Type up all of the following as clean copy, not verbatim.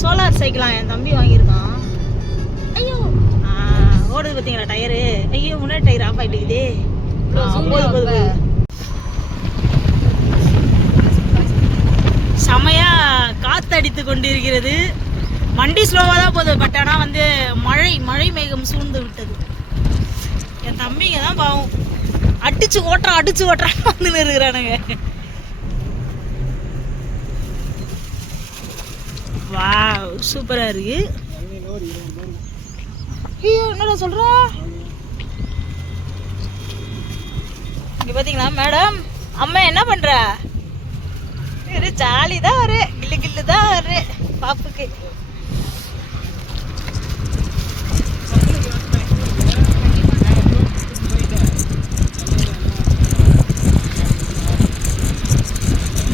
Solar சைக்கிளா என் தம்பி வாங்கியிருக்கான். ஐயோ ஓடுது பார்த்தீங்களா டயரு? ஐயோ முன்னாடி டயர் ஆஃப் ஆகிட்டுக்குதே. செமையா காத்தடித்து கொண்டிருக்கிறது. வண்டி ஸ்லோவாக தான் போகுது. பட் ஆனால் வந்து மழை மேகம் சூழ்ந்து விட்டது. என் தம்பிங்க தான் பாவம் அடிச்சு ஓட்டுறான் வந்து இருக்கிறானுங்க. வாவ் சூப்பரா இருக்கு. ஐயோ என்னடா சொல்ற? இங்க பாத்தீங்களா மேடம், அம்மா என்ன பண்ற? ஜாலி தான் வரு, கில்லு தான் வரு பாப்புக்கு.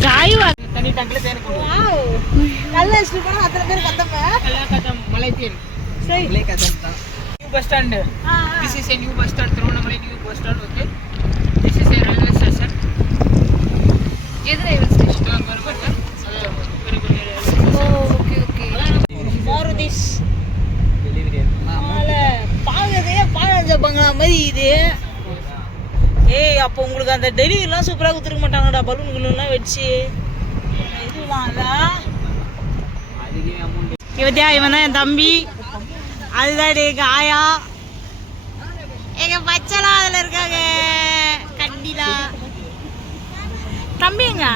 காய்வா தண்ணி டேங்க்ல தேன் கொண்டு வாவ் நல்ல ஸ்டூடண்ட் அத்தனை பேர் கத்தமே எல்லாம் கத்தம் மலை தேன் சரி லே கத்தம் தான் new bus stand this is a new bus stand Tiruvannamalai new bus stand okay this is a railway station எது railway station government okay okay Maruti's delivery மால பாகதே பாழஞ்ச பங்களா மாதிரி இது. ஏய் அப்போ உங்களுக்கு அந்த டெலிவரிலாம் சூப்பராக கொடுத்துருக்க மாட்டாங்கடா, பலூன் குலூன்லாம் வச்சு. இதுவான்ல இவத்தியா, இவன் தான் என் தம்பி. அதுதான் எங்க ஆயா, எங்க பச்சைலாம் அதில் இருக்காங்க. கண்டிலா தம்பிங்க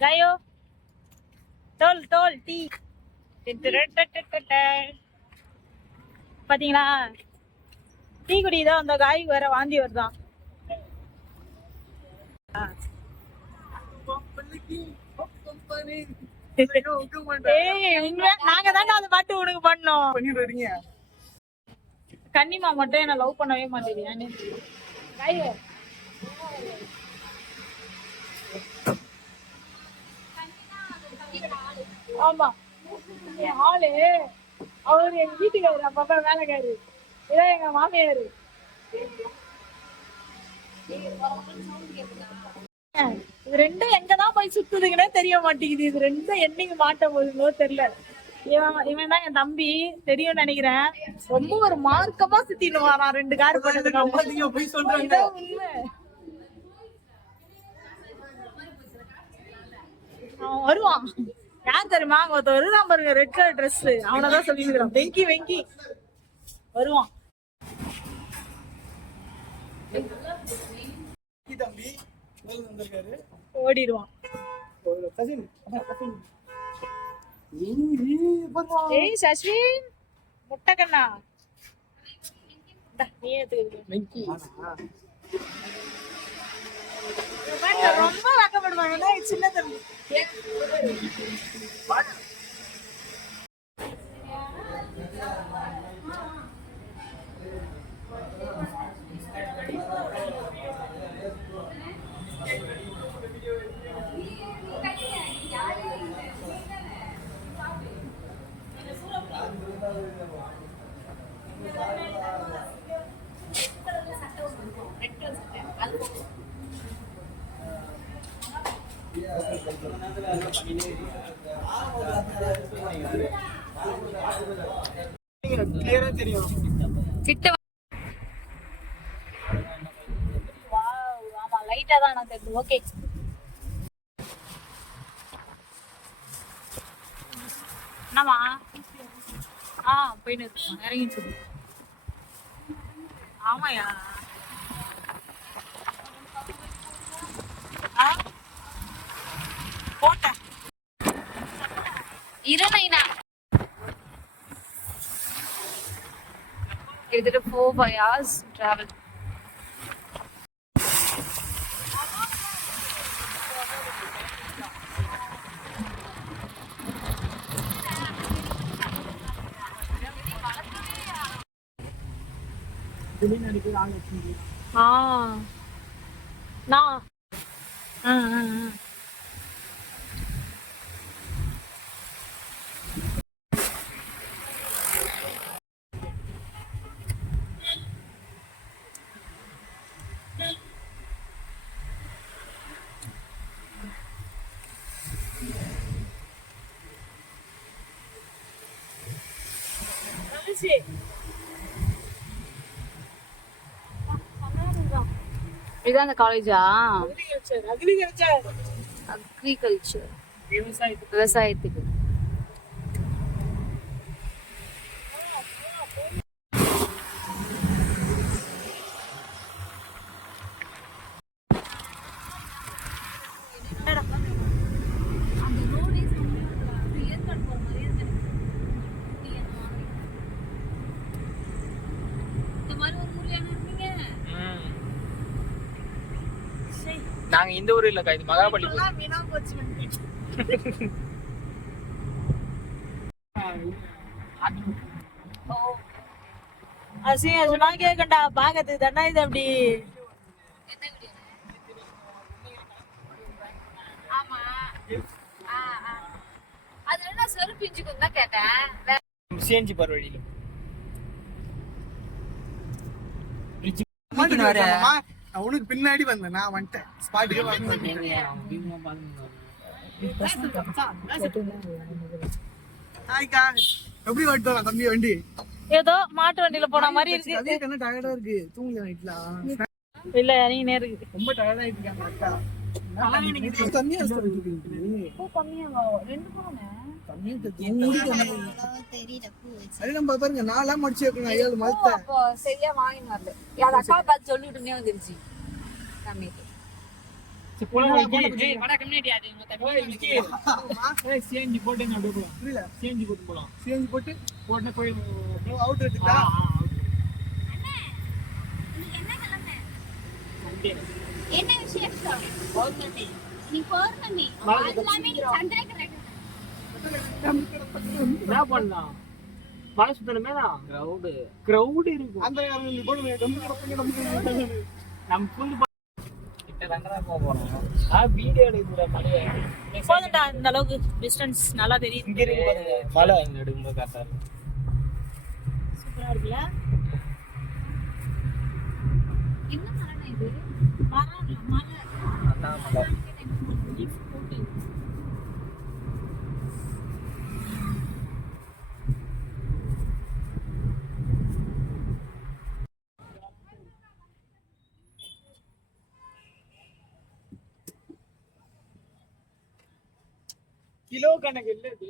ஜாயோ டோல் டீ பாத்தீங்களா? டீ குடிதான் அந்த காய்க்கு வேற வாந்தி வருதான். நாங்க தாங்க அந்த பாட்டு உனக்கு பண்ணோம். கன்னிமா மட்டும் என்ன லவ் பண்ணவே மாட்டேங்குது. ஆமா என் ஆளு அவரு எங்க வீட்டுக்காரு, அப்பப்ப வேலைக்காரு. இதான் எங்க மாமியாரு. இது ரெண்டும் எங்கதான் போய் சுத்துதுங்கன்னே தெரிய மாட்டேங்குது. இது ரெண்டும் என்னைக்கு மாட்ட போகுதுங்களோ தெரியல. இவன் தான் என் தம்பி, தெரியும் நினைக்கிறேன். ரொம்ப ஒரு மார்க்கமா சுத்தின்னு வரான். 2 கார் பண்ணதுக்கு போய் சொல்றாங்க. உண்மை அவன் வருவான். யார் தெரியுமா? அங்க ஒருத்தர் வருதான் பாருங்க, ரெட் கலர் ட்ரெஸ். அவனதான் சொல்லிருக்கான், வெங்கி வருவான். ஓடிடுவான். ஏய் சஸ்வின் முட்டைக்கண்ணா, நீ ரொம்ப வெக்கப்படுவாங்க சின்ன தம்பி. கிளியரா தெரியும் கிட்ட. வாவ் ஆமா லைட்டா தான் நான் தெரியும். ஓகே என்னமா போயின்னு இருக்கோம், இறங்கிட்டு இருக்கு. ஆமாயா போட்டேன் இரணைனா கிட்டத்தட்ட 4 hours travel. நான் இதான் அந்த காலேஜா? அக்ரிகல்ச்சர் அக்ரிகல்ச்சர், விவசாயத்துக்கு. நாங்க இந்த ஊர் இல்லக்கா, இது மகாபலிபுரம். சொன்னா கேக்கண்டா பாக்கறது தானே இது அப்படி. ஆமா, அது என்ன செருப்பு இஞ்சிக்கு தான் கேட்டேன். சிஎன்ஜி பர் வழியில உனக்கு பின்னாடி வந்தேன், நான் வந்துட்டேன் ஸ்பாட்டுக்கு. எப்படி வந்துட்டோம் தம்பி வண்டி? ஏதோ மாட்டு வண்டியில போன மாதிரி இருக்கு. அதே கண்ணு டயர்டா இருக்கு, தூங்கல நைட்ல. இல்ல நீ நேருக்கு ரொம்ப டயர்டா இருக்காங்க. தண்ணியா பாருங்க, நான்லாம் முடிச்சு வைக்கணும். ஐயோ மறுத்த சரியா வாங்கின்னு வரல. யார் அக்கா பார்த்து சொல்லிட்டுனே வந்துருச்சு. சிஎன்ஜி போட்டு சிஎன்ஜி போட்டு போலாம். சிஎன்ஜி போட்டு போட்டு போய் அவுட் எடுத்துட்டா. என்ன விஷயம்? நீ பௌர்ணமி எல்லாமே நீ சந்திரகிரகணம் என்ன பண்ணலாம்? மலை சுத்தணுமே கிரௌடு இருக்கும். அந்த நம்ம புது கிட்ட ரங்கரா போறோம். வீடியோ எடுக்கிற மலையை போதும்டா, இந்த அளவுக்கு டிஸ்டன்ஸ் நல்லா தெரியுது. இங்க இருக்கு பாருங்க, மலை இங்க எடுக்கும்போது கரெக்டா இருக்கும். சூப்பரா இருக்குல்ல? என்ன மரம் இது? மலை அதான் மலை. கிலோ கணக்கு இல்ல இது.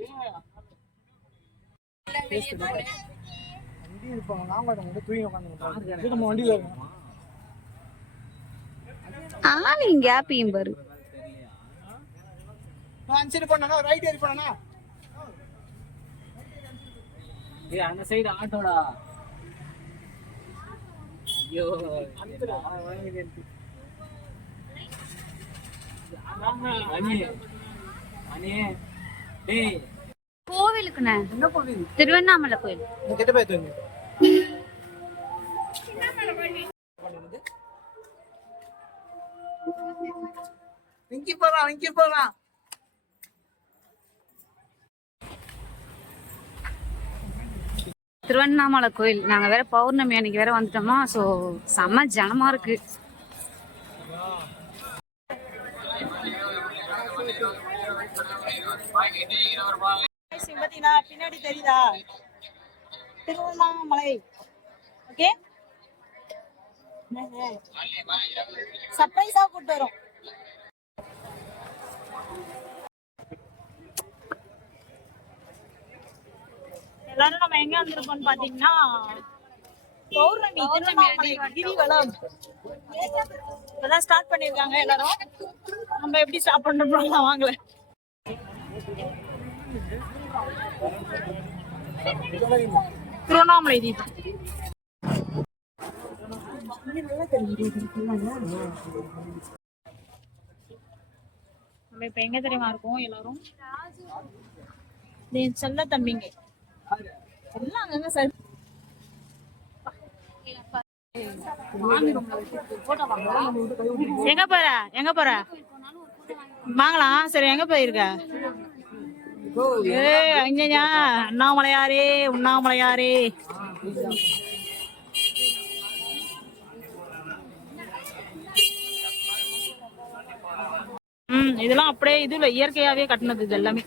வண்டி இருப்பாங்க, நாம வந்து தூங்கி உட்காந்து நம்ம வண்டியில இருக்கோம். கேப்பியும் பாரு. சரி பண்ணா ரைட் ஏறி பண்ணா. அந்த சைடு ஆட்டோடா. ஐயோ கோவிலுக்குண்ணே. திருவண்ணாமலை கோயில். கெட்ட போய் இங்க போறான். திருவண்ணாமலை கோயில். நாங்க வேற பௌர்ணமி அன்னைக்கு வேற வந்துட்டோமா, சோ செம்ம ஜனமா இருக்கு. பின்னாடி தெரியுதா திருவண்ணாமலை? ஓகே, சர்ப்ரைஸா கூட்டு வரோம். எல்லாரும் நம்ம எங்க வந்திருக்கோம்னு பாத்தீங்கன்னா பௌர்ணமி திருவண்ணாமலை கிரிவலம் இப்பதான் ஸ்டார்ட் பண்ணிருக்காங்க. எல்லாரும் நம்ம எப்படி ஸ்டார்ட் பண்றோம் வாங்கல. திருவண்ணாமலை தீபம் நம்ம இப்ப எங்க தெரியுமா இருக்கோம்? எல்லாரும் செல்ல தம்பிங்க எல்லாம் அங்கங்க எங்க போற வாங்கலாம். சரி எங்க போயிருக்க? அங்கயா அண்ணாமலையாரே உண்ணாமலையாரே. இதெல்லாம் அப்படியே இதுல இயற்கையாவே கட்டினது இது எல்லாமே.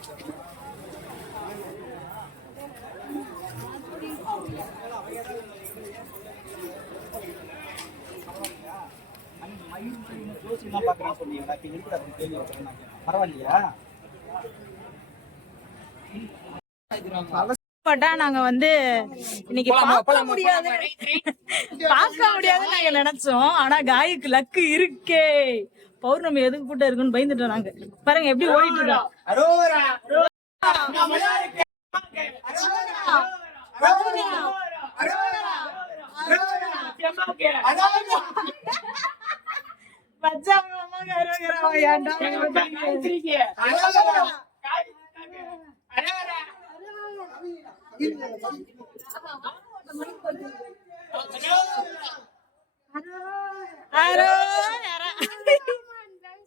நாங்க வந்து இன்னைக்கு பார்க்க முடியாதுன்னு நாங்க நினைச்சோம். ஆனா காய்க்கு லக்கு இருக்கே. பௌர்ணமி எதுக்கு கூட்டம் இருக்குன்னு பயந்துட்டோம் நாங்க. பாருங்க எப்படி ஓடிட்டு இருக்கா.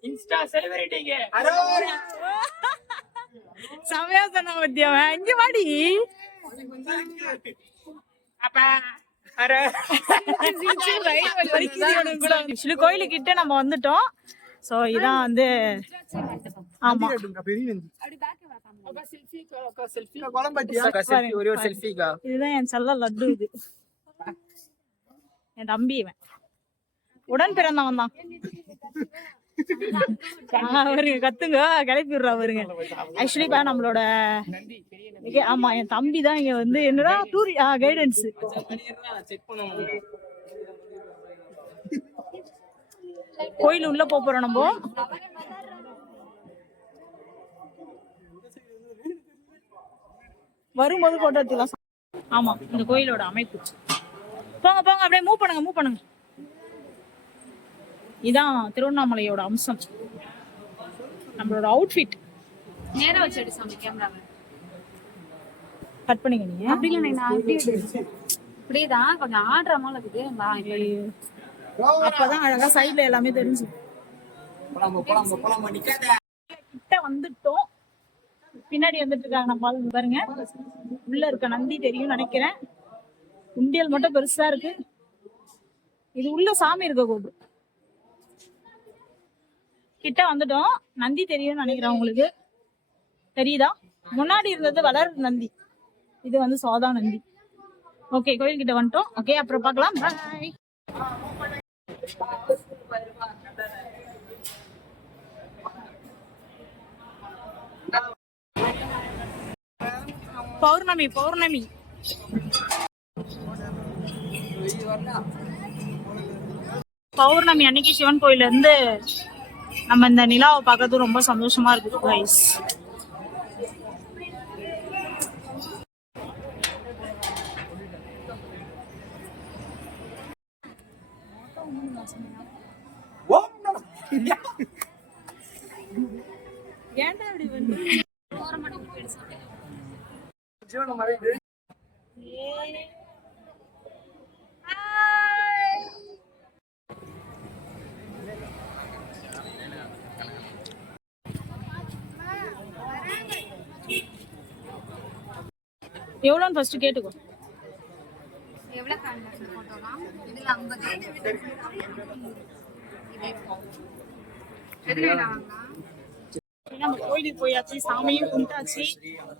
இன்ஸ்டா செலிபிரிட்டிங்க சமயா சொன்ன பத்தியவன் இங்க வாடி. கோயிலுக்கிட்ட நம்ம வந்துட்டோம். சோ இதான் வந்து ஆமா இதுதான் என் செல்ல லட்டு. இது என் தம்பி, இவன் உடன் பிறந்தவன் தான். அவருங்க கத்துங்க கிளப்பி விடுறா அவருங்க. ஆக்சுவலி இப்ப நம்மளோட ஆமா என் தம்பி தான் இங்க வந்து என்னடா டூர் கைடன்ஸ். கோயில் உள்ள போறோம் நம்ம. வரும்போது போட்டோ எடுத்துக்கலாம். ஆமா இந்த கோயிலோட அமைப்பு. போங்க போங்க அப்படியே மூவ் பண்ணுங்க. இதான் திருவண்ணாமலையோட அம்சம். நம்மளோட அவுட்ஃபிட் நேரா வச்சு சாமி கேமராவை கட் பண்ணிக்க. நீங்க அப்படி இல்லை, நான் இப்படியேதான் கொஞ்சம் ஆடுற மாதிரி இருக்குது. அப்பதான் அழகா சைட்ல எல்லாமே தெரிஞ்சு. கிட்ட வந்துட்டோம். பின்னாடி வந்துட்டு இருக்காங்க நம்ம ஆளுங்க பாருங்க. உள்ள இருக்க நந்தி தெரியும் நினைக்கிறேன். உண்டியல் மட்டும் பெருசா இருக்கு. இது உள்ள சாமி இருக்க கோபுரம். கிட்ட வந்துட்டோம். நந்தி தெரியும் நினைக்கிறேன். உங்களுக்கு தெரியுதா? முன்னாடி இருந்தது வளர் நந்தி, இது வந்து சோதா நந்தி. ஓகே கோயில் கிட்ட வந்துட்டோம். ஓகே அப்புறம் பார்க்கலாம். பாய். பௌர்ணமி பௌர்ணமி அன்னைக்கு சிவன் கோயில இருந்து நம்ம இந்த நிலாவை பார்க்கறது ரொம்ப சந்தோஷமா இருக்கு கைஸ். ஏன்டா அப்படி வந்து எவ்வளோன்னு ஃபர்ஸ்ட் கேட்டுக்கோ. எவ்வளவு போட்டோம்னா இதுல 50. நம்ம கோயிலுக்கு போயாச்சு, சாமியும் கும்பிட்டாச்சு,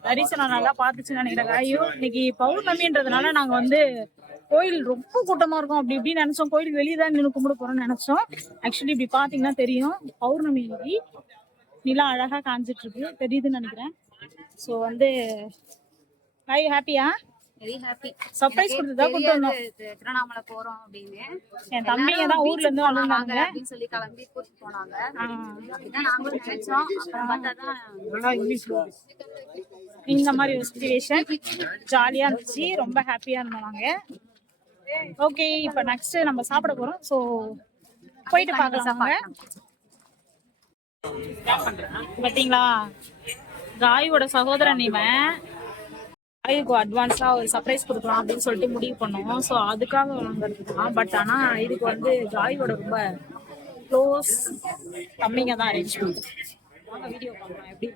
தரிசனம் நல்லா பார்த்துச்சுன்னு நினைக்கிறேன். ஐயோ இன்னைக்கு பௌர்ணமின்றதுனால நாங்க வந்து கோயில் ரொம்ப கூட்டமா இருக்கும் அப்படி இப்படின்னு நினைச்சோம். கோயிலுக்கு வெளியே தான் நின்று கும்பிட போறோம்னு நினைச்சோம். ஆக்சுவலி இப்படி பாத்தீங்கன்னா தெரியும் பௌர்ணமி நிலா அழகா காஞ்சிட்டு இருக்கு, தெரியுதுன்னு நினைக்கிறேன். ஸோ வந்து ஹாப்பியா வெரி ஹாப்பி. சர்ப்ரைஸ் கொடுத்ததா கூட்டு வந்தோம். திருவண்ணாமலை போறோம் அப்படின்னு என் தம்பிங்க தான் ஊர்ல இருந்து வந்தாங்க அப்படின்னு சொல்லி கிளம்பி கூட்டிட்டு போனாங்க. அப்படிதான் நாங்களும் நினைச்சோம். அப்புறம் பார்த்தாதான் இந்த மாதிரி ஒரு சிச்சுவேஷன் ஜாலியா இருந்துச்சு, ரொம்ப ஹாப்பியா இருந்தாங்க. ஓகே இப்ப நெக்ஸ்ட் நம்ம சாப்பிட போறோம். ஸோ போயிட்டு பார்க்கலாம். பாத்தீங்களா காயோட சகோதரன் இவன். ஐயோ அட்வான்ஸா ஒரு சர்ப்ரைஸ் கொடுக்கலாம் அப்படின்னு சொல்லிட்டு முடிவு பண்ணோம். ஸோ அதுக்காக வாங்குறது தான். பட் ஆனா இதுக்கு வந்து ஜாயோட ரொம்ப க்ளோஸ் கம்மிங்க தான் அரேஞ்ச் பண்ணுறோம். வாங்க வீடியோ பார்க்கலாம் எப்படி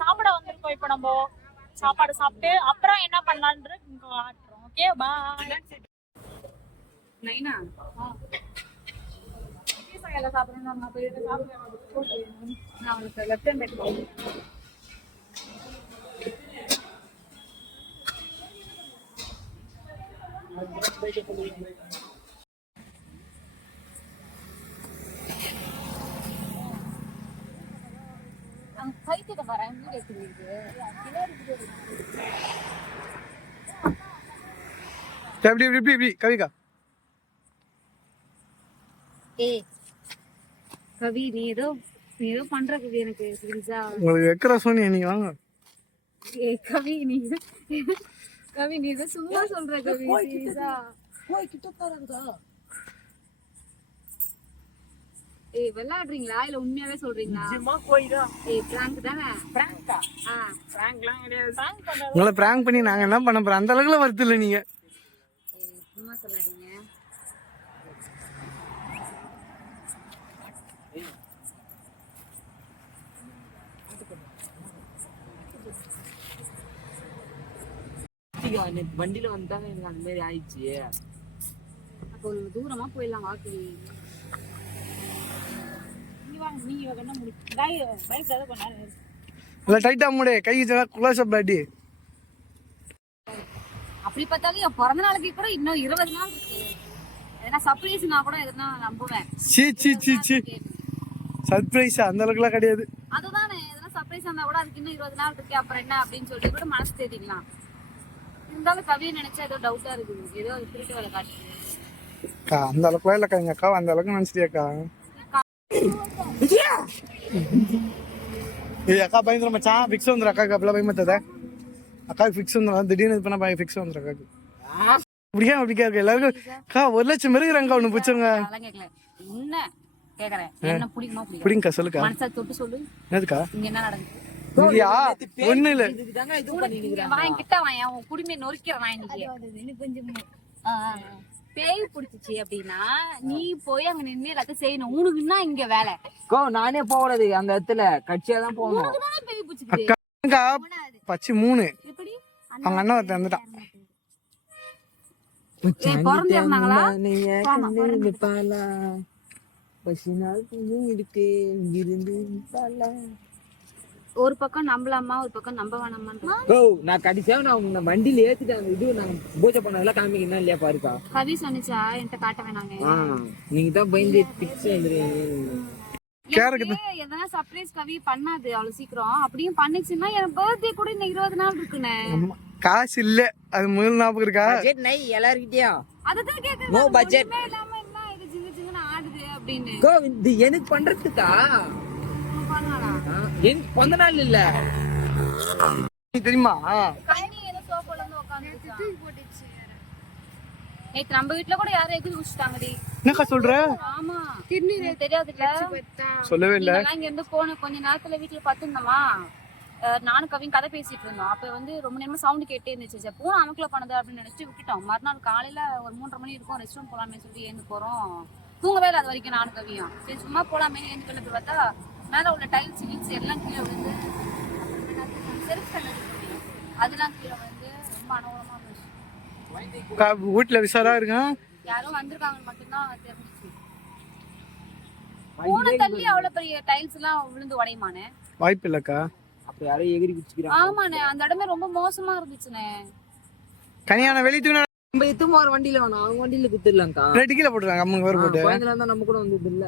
சாப்பிட வந்திருக்கோம். இப்போ நம்ம சாப்பாடு சாப்பிட்டு அப்புறம் என்ன பண்ணலான்னு இங்க ஆட்டுறோம். Okay bye. நைனா சாப்பிடணும். நான் போய் சாப்பிடுவேன். நான் அவனுக்கு லெஃப்ட் ஹேண்ட் பைத்தியத்தை வரேன் வீடு எடுத்துருக்கு எப்படி கவிகா கவி நீ ஏதோ பண்ற கவி எனக்கு புரிஞ்சா உங்களுக்கு வைக்கிற சோனியா நீங்க வாங்க. கவி நீ ஏதோ சும்மா சொல்ற கவி புரிஞ்சா விளையாடுறீங்களா இல்ல உண்மையாவே சொல்றீங்களா? பிராங்க் தானே? உங்களை பிராங்க் பண்ணி நாங்க என்ன பண்ண போறோம்? அந்த அளவுக்குல வருது இல்ல நீங்க. சும்மா சொல்லாதீங்க. வண்டியில வந்துட்டாங்க எனக்கு அந்த மாதிரி ஆயிடுச்சு. அப்போ ஒரு தூரமா போயிடலாம் வாக்கு. அப்படி பார்த்தாலும் என் பிறந்த நாளைக்கு கூட இன்னும் 20 நாள் இருக்கு. ஏன்னா சர்ப்ரைஸ்னா கூட எதுனா நம்புவேன். சர்ப்ரைஸ் அந்த அளவுக்குலாம் கிடையாது. அதுதானே எதனா சர்ப்ரைஸ் இருந்தா கூட அதுக்கு இன்னும் 20 நாள் இருக்கு அப்புறம் என்ன அப்படின்னு சொல்லிட்டு கூட மனசு தேடிக்கலாம். இருந்தாலும் கவியை நினைச்சா ஏதோ டவுட்டா இருக்குது. ஏதோ திருட்டு வேலை காட்டுது. அந்த அளவுக்குலாம் இல்லக்கா எங்க அக்கா அந்த அளவுக்கு நினைச்சிட்டியாக்கா? அக்கா பயந்துரும் மச்சான். ஃபிக்ஸ் வந்துடும் அக்காக்கு. அப்பெல்லாம் பயமாத்தாத. அக்காவுக்கு ஃபிக்ஸ் வந்துடும். திடீர்னு இது பண்ணா ஃபிக்ஸ் வந்துடும் அக்காக்கு. அப்படிக்கா இருக்கு எல்லாருக்கும். அக்கா 1 லட்சம் இருக்கிறாங்க ஒண்ணு பிடிச்சவங்க. என்ன கேக்குறேன் என்ன பிடிக்குமா பிடிங்கக்கா சொல்லுக்கா. மனசா தொட்டு சொல்லு. என்னதுக்கா இங்க என்ன நடக்குது? ஒண்ணு இல்ல வாங்கிட்ட வாங்க உன் குடிமையை நொறுக்கிறேன் வாங்கி. பேய் பிடிச்சிச்சு அப்படின்னா நீ போய் அங்க நின்று எல்லாத்தையும் செய்யணும். உனக்குன்னா இங்க வேலை. நானே போறது அந்த இடத்துல கட்சியா தான் போகணும். பேய் பிடிச்சிச்சு பச்சி 3 எப்படி அவங்க அண்ணன் ஒருத்தன் வந்துட்டான். பிறந்திருந்தாங்களா? ஒரு பக்கம் நம்பலாமா ஒரு பக்கம் நம்ப வேணாமா? நான் கடைசியா நான் உங்க வண்டியில ஏத்திட்டேன். இது நான் பூஜை பண்ணதெல்லாம் காமிக்கணும் இல்லையா பாருக்கா. கவி சொன்னிச்சா என்கிட்ட காட்ட வேணாங்க. நீங்க தான் பயந்து பிக்ஸ் எதனா சர்ப்ரைஸ் கவி பண்ணாது அவ்வளவு சீக்கிரம். அப்படியும் பண்ணிச்சுன்னா என் பர்த்டே கூட இன்னும் 20 நாள் இருக்குனே. காசு இல்ல அது முதல் ஞாபகம் இருக்கா? பட்ஜெட் நை எல்லார்கிட்டயும். அததான் கேக்குறேன். நோ பட்ஜெட் இல்லாம என்ன இது ஜிங்கு ஜிங்குன்னு ஆடுது அப்படின்னு. இது எனக்கு பண்றதுக்கா? எனக்கு பிறந்த நாள் இல்ல தெரியுமா? கண்ணி ஏதோ சோஃபால வந்து உட்கார்ந்து தூக்கி போட்டுச்சு. நேத்து நம்ம வீட்ல கூட யாரோ எகுதி குடிச்சிட்டாங்கடி. என்னக்கா சொல்ற? ஆமா கிட்னி தெரியாதுல. சொல்லவே இல்ல. நான் இங்க இருந்து போன கொஞ்ச நேரத்துல வீட்ல பத்துனோமா. நானும் கவியும் கதை பேசிட்டு இருந்தோம். அப்ப வந்து ரொம்ப நேரமா சவுண்ட் கேட்டே இருந்துச்சு. பூனை அமுக்குல பண்ணது அப்படின்னு நினைச்சிட்டு விட்டுட்டோம். மறுநாள் காலையில ஒரு 3:30 மணி இருக்கும். ரெஸ்ட் ரூம் போலாமே சொல்லி ஏந்து போறோம். தூங்கவே இல்லை அது வரைக்கும் நானும் கவியும். சரி சும்மா போலாமே ஏந்து பண்ணி பார்த்தா மேல உள்ள டைல்ஸ் வீல்ஸ் எல்லாம் கீழே விழுந்து செல்ஃப் அதெல்லாம் கீழே வந்து ரொம்ப அனுகூலமா இருந்துச்சு. வீட்டுல விசாரா இருக்கான். யாரும் வந்திருக்காங்க மட்டும்தான் தெரிஞ்சிச்சு. பூனை தள்ளி அவ்வளவு பெரிய டைல்ஸ் எல்லாம் விழுந்து உடையுமானே? வாய்ப்பு இல்லக்கா. அப்ப யாரும் எகிரி குடிச்சுக்கிறாங்க. ஆமாண்ணே அந்த இடமே ரொம்ப மோசமா இருந்துச்சுண்ணே. கனியான வெளிய தூக்கினா நம்ம எத்தும் ஒரு வண்டியில வேணும். அவங்க வண்டியில குத்துடலாம்க்கா. கீழே போட்டுறாங்க. அம்மன் வேற போட்டு குழந்தைல இருந்தா நம்ம கூட வந்தது இல்ல.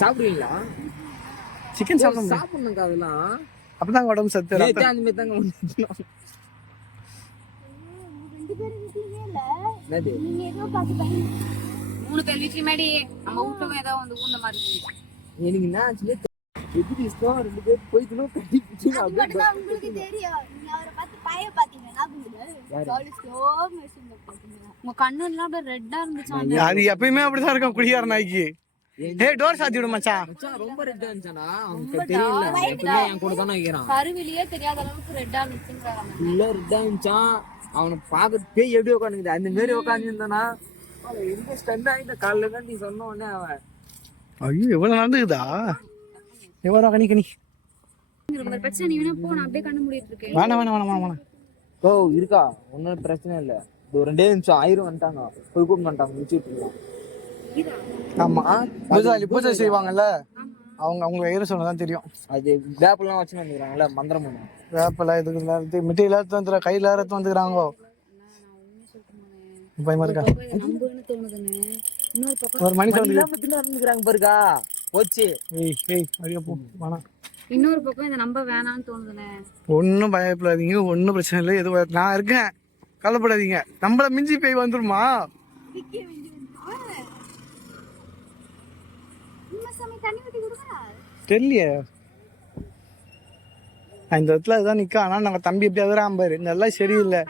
சாப்பிடுவீங்களா? சிக்கன் சாப்பிடணும்க்கா. அதெல்லாம் அப்பதான் உடம்பு சத்து. அந்த மாதிரி தாங்க மூணு பேர் வீட்டுல மேடி நம்ம வீட்டுல ஏதோ வந்து ஊந்த மாதிரி எனக்கு என்ன ஆச்சுல எப்படி இஷ்டம். 2 பேர் போய்க்கணும் கட்டி பிடிச்சி உங்களுக்கு தெரியும். நீங்க அவரை பார்த்து பைய பாத்தீங்கன்னா உங்க கண்ணு எல்லாம் அப்படியே ரெட்டா இருந்துச்சு. அது எப்பயுமே அப்படிதான் இருக்கும் குடியார நாய்க்கு. ஏய் டோர் சாத்தி விடு மச்சான். ரொம்ப ரெட்டா இருந்துச்சானா அவனுக்கு தெரியல. எப்பவுமே என் கூட தானே வைக்கிறான். கருவிலியே தெரியாத அளவுக்கு ரெட்டா இருந்துச்சுன்றாங்க. ஃபுல்லா ரெட்டா இருந்துச்சான். அவனை பார்க்க பேய் எப்படி உட்காந்துக்குது அந்த மாதிரி உட்காந்துருந்தானா அவன் எங்க ஸ்டண்ட் ஆகிட்ட காலைல தான் நீ சொன்ன உடனே அவன் ஐயோ எவ்வளவு நடந்துக்குதா? எவ்வளோ கனி பிரச்சனை நீ வேணா போ, நான் அப்படியே கண்ணு மூடிட்டு இருக்கேன். வேணாம். ஓ இருக்கா ஒன்றும் பிரச்சனை இல்லை. இது 2 நிமிஷம் ஆயிரம் வந்துட்டாங்க. போய் கூப்பிட்டு வந்துட்டாங்க முடிச்சுட்டு இருக்கான். ஆமா பூஜை செய்வாங்கல்ல அவங்க ஐயர் சொன்னதான் தெரியும். அது வேப்பெல்லாம் வச்சுன்னு வந்துக்கிறாங்கல்ல மந்திரம் பண்ண வேப்பெல்லாம் இதுக்கு மிட்டையில எடுத்து கையில எடுத்து வந்துக்கிறாங்கோ. பயமா இருக்கா? நம்புன்னு தோணுதுன்னு இன்னொரு பக்கம் ஒரு மணி சவுண்ட் வந்துக்கிறாங்க பாருக்கா போச்சு. ஏய் அப்படியே போ வேணாம். இன்னொரு பக்கம் இதை நம்ப வேணாம்னு தோணுதுண்ணே. ஒன்றும் பயப்படாதீங்க, ஒன்றும் பிரச்சனை இல்லை. எதுவும் நான் இருக்கேன், கவலைப்படாதீங்க. நம்மள மிஞ்சி போய் வந்துருமா? தெரியலையே இந்த இடத்துல அதுதான் நிக்க. ஆனா நாங்க தம்பி எப்படி அதுறான் பாரு, இதெல்லாம் சரியில்லை.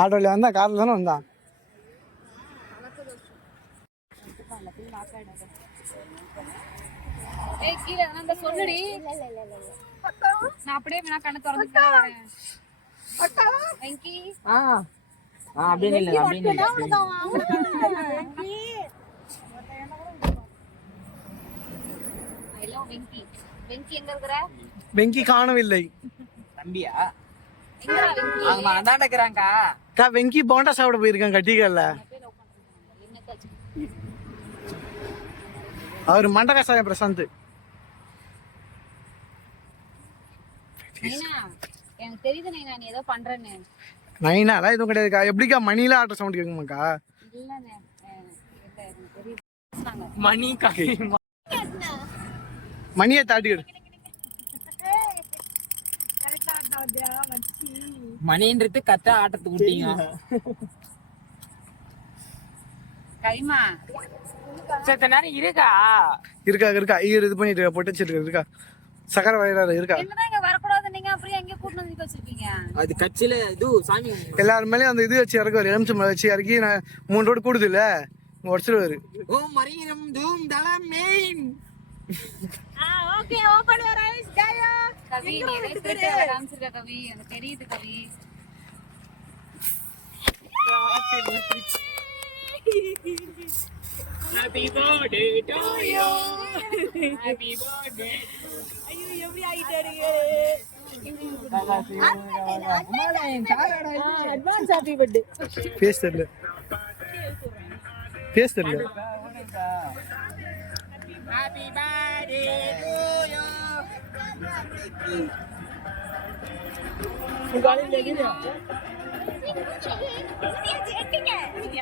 ஆட்டோல வந்தா கார்ல தானே வந்தான். ஏய் கீழே அந்த சொல்லுடி. நான் அப்படியே வேணா கண்ணை திறந்துட்டு வரேன். வெங்கி அப்படின்னு இல்லை ஹலோ வெங்கி. வெங்கி எங்க இருக்கற? வெங்கி காணவில்லை. தம்பியா எங்கடா வெங்கி? அவங்க அந்தாண்டக்குறாங்கக்கா. அக்கா வெங்கி போண்டா சாப்பிட போயிருக்காங்க கட்டிக்கல்ல. அவர் மண்டகாசாயம் பிரசாந்த். எனக்கு தெரியுது நைனா நீ ஏதோ பண்றேன்னு. நைனாலாம் எதுவும் கிடையாதுக்கா. எப்படிக்கா மணில ஆட்டோ சவுண்ட் கேட்குமாக்கா? இல்லண்ணே எனக்கு தெரியுது. மணி காக்கி மணியை தாட்டிக்கிடு. மணின்றது கத்த ஆட்டத்துக்கு விட்டீங்க. கைமா சத்த நேரம் இருக்கா இருக்கா இது பண்ணிட்டு பொட்டு இருக்கா சக்கரை வயலாறு இருக்கா? என்னதான் இங்க வரக்கூடாது நீங்க அப்புறம் எங்க கூட்டு வந்து வச்சிருக்கீங்க? அது கட்சியில இது சாமி எல்லாரும் மேலேயும் அந்த இது வச்சு இறக்குவாரு. எலுமிச்சம் வச்சு இறக்கி 3 ரோடு கூடுது இல்ல உடச்சிருவாரு. ஓ மரீனம் தூம் தலம் மெயின். Okay open your eyes dialogue. கவி நீ ரெஸ்பெக்ட் காமிச்சிருக்க கவி, எனக்கு தெரியுது கவி. Happy birthday to you. Happy birthday. ஐயோ எப்படி ஆயிட்டாருங்க. Advance happy birthday. பேஸ் தெரியல. Happy birthday to you. गाड़ी लेके जा ठीक है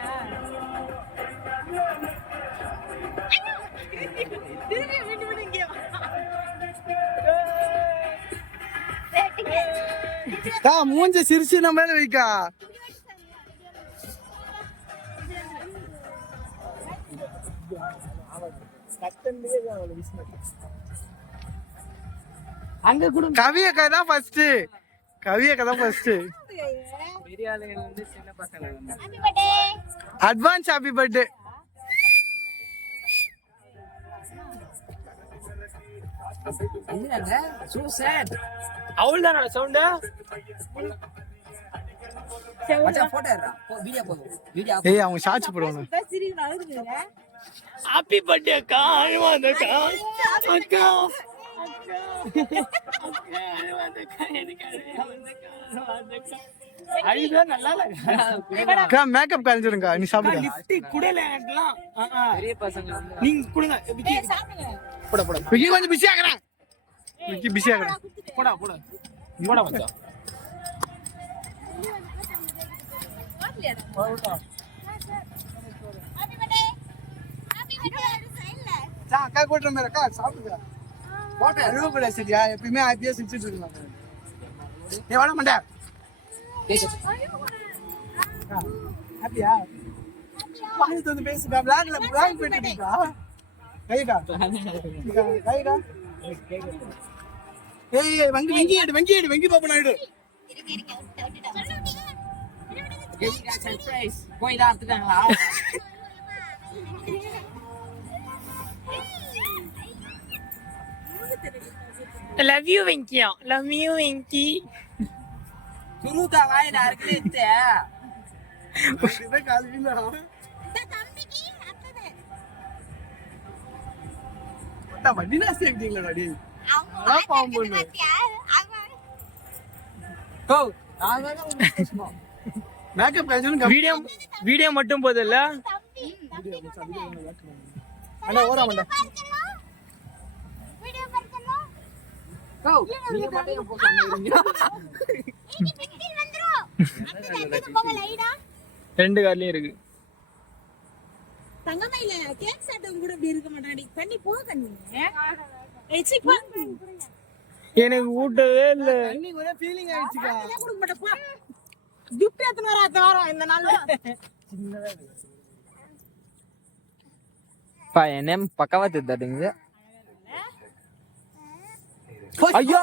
மூஞ்ச சிரிச்சு நம்ம மேல வைக்கா. அங்க கூட கவியக்கா தான் ஃபர்ஸ்ட். பெரிய ஆளுங்க வந்து சின்ன பசங்க வந்து happy birthday. Advance happy birthday. என்னங்க சோ சேட். அவ்வளவுதான சவுண்ட். மச்சான் போட்டோ எடுறா. Video video. ஏய் அவங்க ஷாட்ஸ் போடுவாங்க. சிரிங்க அழுகுறீங்க. ஹாப்பி பர்த்டே அக்கா. அக்கா அக்கா மேக்கப் கலைஞ்சிருங்க. நீ சாப்பிடுங்க. பெரிய பசங்க நீங்க கொடுங்க. போட விக்கி கொஞ்சம் பிஸி ஆகுறேன். போடா மச்சான். Happy birthday. ஹாப்பி பர்த்டே சைடுல. அக்கா கூட்டுற மாதிரி அக்கா சாப்பிடுங்க. போட்டோ அழுவக்கூட சரியா? எப்பயுமே ஹாப்பியா சிரிச்சுட்டு இருக்காங்க. ஏ வாட மாட்டே. ஹாப்பியா? வாங்கி வந்து பேசுடா. பிளாக் பண்ணிட்டீங்க. கைடா. ஏய் வெங்கி பாப்பா நாயுடு. சர்ப்ரைஸ் போய் தான் எடுத்துட்டாங்களா? லவ் யூ வெங்கியா, லவ் யூ வெங்கி. சுருதா வாயில அறுக்கலே வீடியோ மட்டும் போதில்ல. ரெண்டு கார்லயும் இருக்கு. தங்கமயில கேக் சாப்பிட்டவங்க கூட இப்படி இருக்க மாட்டாடி. கண்ணி போ கண்ணி. எனக்கு ஊட்டவே இல்ல. கொடுக்க மாட்டேப்பா. கிஃப்ட் எத்தனை வாரம் இந்த நாள்ல. என்ன பக்கவா தெரிஞ்சாட்டுங்க. ஐயோ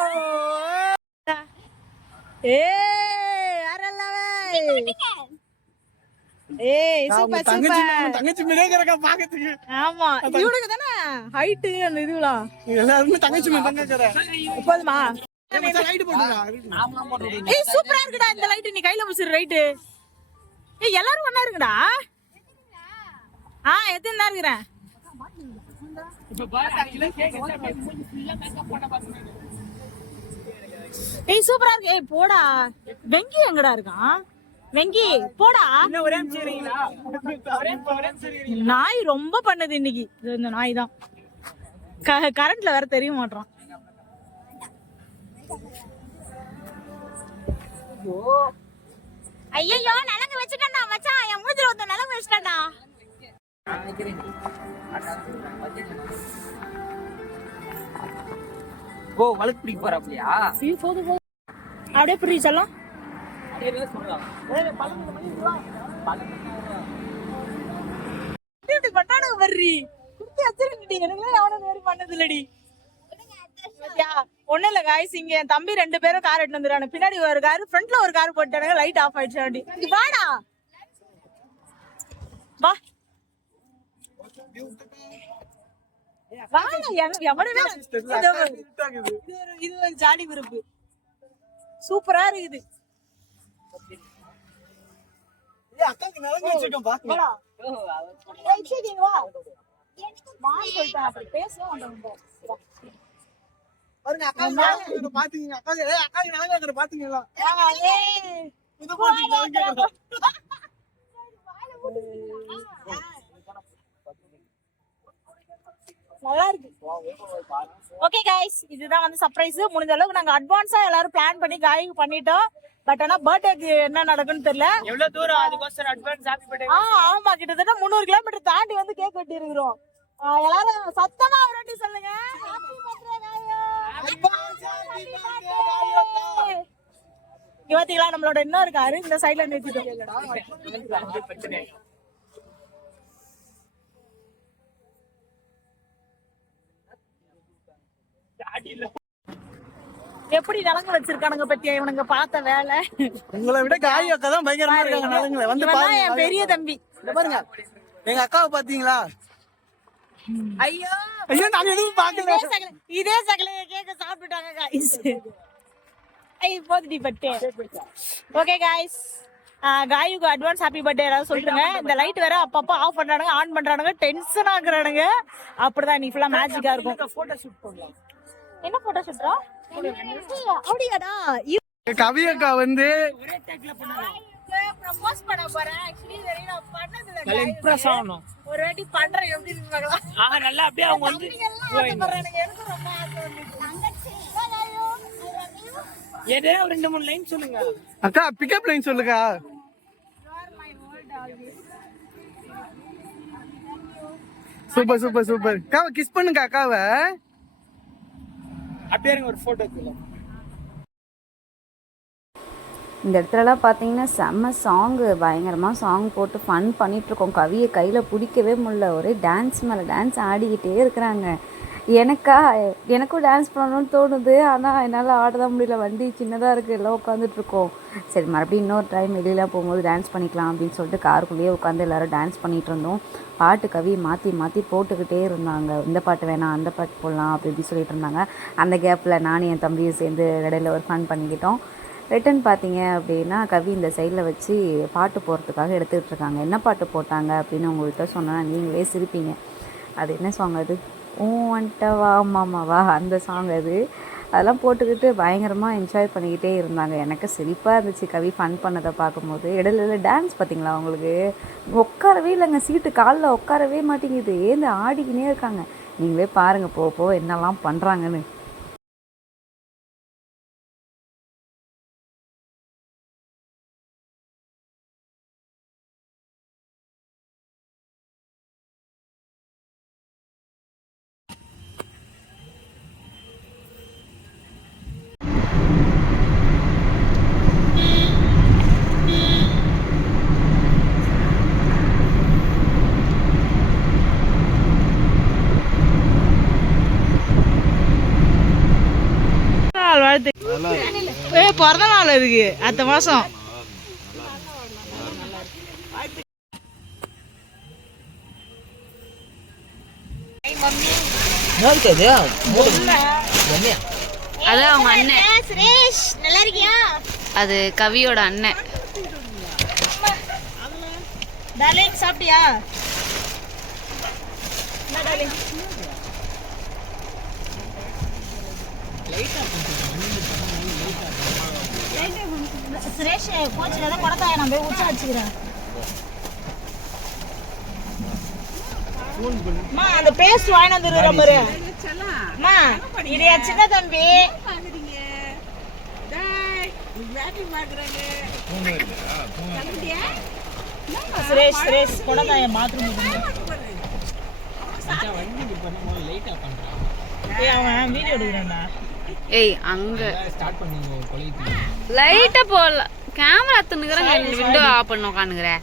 தங்கச்சி மிரேகரக்கா பாக்கிறதுக்கு. ஆமா இவனுக்கு தானே ஹைட் அந்த இதுலாம் எல்லாருமே தங்கச்சி மிரேகரக்கா. போதுமா? லைட் போடுடா. ஏய் சூப்பரா இருக்குடா இந்த லைட். நீ கையில புடிச்சிரு ரைட். ஏய் எல்லாரும் ஒண்ணா இருக்குடா. எத்தனை தான் இருக்கறேன். ஏய் சூப்பரா இருக்கு. ஏய் போடா. வெங்கி எங்கடா இருக்கான்? வெங்கி போடா. நாய் ரொம்ப பண்ணுது இன்னைக்கு. இந்த நாய் தான் கரண்ட்ல வேற தெரிய மாட்டான். ஐயோ நலங்க வச்சுட்டா மச்சான். என் மூஞ்சில வந்து நலங்க வச்சுட்டான்டா. ஓ வழுக்கு பிடிக்க போறாப்லையா? அப்படியே புரியுச்சலாம். ஒண்ணு இல்ல காய்ஸ், இங்க என் தம்பி 2 பேரும் கார் எடுத்து வந்துடுறாங்க. பின்னாடி ஒரு கார், ஃப்ரண்ட்ல ஒரு கார் போட்டானுங்க. லைட் ஆஃப் ஆயிடுச்சு. வாடா வா இது ஒரு ஜாலி குரூப். சூப்பரா இருக்குது. நல்லா இருக்கு. ஓகே गाइस, இதுதான் வந்து சர்ப்ரைஸ். முடிஞ்ச அளவுக்கு நாங்க அட்வான்ஸா எல்லாரும் பிளான் பண்ணி காய்க்கு பண்ணிட்டோம். பட் ஆனா பர்த்டேக்கு என்ன நடக்கும்னு தெரியல. எவ்வளவு தூரம் அதுக்கோசரம் அட்வான்ஸ் ஹாப்பி பர்த்டே. ஆமா கிட்டத்தட்ட 300 கிலோமீட்டர் தாண்டி வந்து கேக் வெட்டி இருக்கிறோம். எல்லாரும் சத்தமா ஒரு வாட்டி சொல்லுங்க. ஹாப்பி பர்த்டே காயோ. அட்வான்ஸ் ஹாப்பி பர்த்டே காயோ. இவத்திலாம் நம்மளோட இன்னொரு கார் இந்த சைடுல நிறுத்திட்டோம். எப்படி நலங்கு வச்சிருக்கானுங்க பத்தியா இவனுங்க பார்த்த வேலை. உங்களை விட காய் அக்கா தான் பயங்கரமா இருக்காங்க நலங்குல. வந்து பாருங்க, என் பெரிய தம்பி பாருங்க. எங்க அக்காவை பாத்தீங்களா? ஐயோ ஐயோ நாங்க எதுவும் பாக்கல. இதே சகலைய கேக்க சாப்பிட்டுட்டாங்க गाइस. போதுடி பட்டே. ஓகே गाइस, காயுக்கு அட்வான்ஸ் ஹாப்பி பர்த்டே எல்லாரும் சொல்றீங்க. இந்த லைட் வேற அப்பப்ப ஆஃப் பண்றானுங்க, ஆன் பண்றானுங்க, டென்ஷன் ஆகுறானுங்க. அப்படிதான் நீ ஃபுல்லா மேஜிக்கா இருக்கும். போட்டோ ஷூட் பண்ணலாம். என்ன போட்டோ ஷூட்ரா? அப்படியாடா? கவி அக்கா வந்து ஒரே டேக்ல பண்ணலாம். ப்ரோபோஸ் பண்ண போறேன். एक्चुअली இதெல்லாம் நான் பண்ணது இல்ல. நல்லா இம்ப்ரஸ் ஆகணும். ஒரு வாட்டி பண்றேன், எப்படி இருக்கு பார்க்கலாம். நல்லா அப்படியே அவங்க வந்து எனக்கு ரொம்ப ஆசை வந்துச்சு. ஏதே ஒரு 2-3 லைன் சொல்லுங்க. அக்கா பிக்கப் லைன் சொல்லுக்கா. Super super super. அக்காவை கிஸ் பண்ணுங்க அக்காவை. அப்படியே ஒரு போட்டோ எடுக்கலாம். இந்த இடத்துலலாம் பார்த்தீங்கன்னா செம்ம சாங்கு, பயங்கரமாக சாங் போட்டு ஃபன் பண்ணிகிட்ருக்கோம். கவியை கையில் பிடிக்கவே முடியல, ஒரே டான்ஸ் மேலே டான்ஸ் ஆடிக்கிட்டே இருக்கிறாங்க. எனக்கும் டான்ஸ் பண்ணணும்னு தோணுது, ஆனால் என்னால் ஆட தான் முடியல. வண்டி சின்னதாக இருக்குது, எல்லாம் உட்காந்துட்ருக்கோம். சரி மறுபடியும் இன்னொரு டைம் வெளியில் போகும்போது டான்ஸ் பண்ணிக்கலாம் அப்படின்னு சொல்லிட்டு காருக்குள்ளேயே உட்காந்து எல்லோரும் டான்ஸ் பண்ணிகிட்டு இருந்தோம். பாட்டு கவி மாற்றி மாற்றி போட்டுக்கிட்டே இருந்தாங்க. இந்த பாட்டு வேணாம் அந்த பாட்டு போடலாம் அப்படி இப்படி சொல்லிட்டு இருந்தாங்க. அந்த கேப்பில் நானும் என் தம்பியும் சேர்ந்து இடையில ஒரு ஃபன் பண்ணிக்கிட்டோம். ரிட்டன் பார்த்தீங்க அப்படின்னா கவி இந்த சைடில் வச்சு பாட்டு போடுறதுக்காக எடுத்துக்கிட்டு இருக்காங்க. என்ன பாட்டு போட்டாங்க அப்படின்னு உங்கள்கிட்ட சொன்னால் நீங்களே சிரிப்பீங்க. அது என்ன சாங் அது? ஓ வந்துட்டவா மாமாவா, அந்த சாங் அது. அதெல்லாம் போட்டுக்கிட்டு பயங்கரமாக என்ஜாய் பண்ணிக்கிட்டே இருந்தாங்க. எனக்கு சிரிப்பாக இருந்துச்சு கவி ஃபன் பண்ணதை பார்க்கும்போது. இடையில டான்ஸ் பார்த்தீங்களா அவங்களுக்கு? உட்காரவே இல்லைங்க, சீட்டு காலில் உட்காரவே மாட்டேங்குது, ஏந்து ஆடிக்கினே இருக்காங்க. நீங்களே பாருங்கள் போக என்னெல்லாம் பண்ணுறாங்கன்னு. வாழ்த்து. பிறந்த நாள் அதுக்கு அடுத்த மாசம். அது அவங்க அண்ணன். சுரேஷ் நல்லா இருக்கியா? அது கவியோட அண்ணன். டார்லிங் சாப்பிட்டியா? சுரேஷ் கோச்சில தான் கொடத்தாய நான் போய் உச்சா வச்சுக்கிறேன். அம்மா அந்த பேஸ்ட் வாங்கி வந்துடுறோம் பாரு. அம்மா இது என் சின்ன தம்பி. சுரேஷ் சுரேஷ் கொடத்தாய பாத்ரூம் அவன் வீடியோ எடுக்கிறான்டா. ஏய் அங்க லைட்டா போல கேமரா துணுக்குறேன், விண்டோ ஆஃப் பண்ண உட்காந்துக்கிறேன்.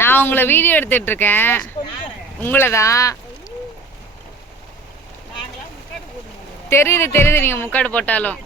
நான் உங்களை வீடியோ எடுத்துட்டு இருக்கேன். உங்களை தான் தெரியுது நீங்க முக்காடு போட்டாலும்.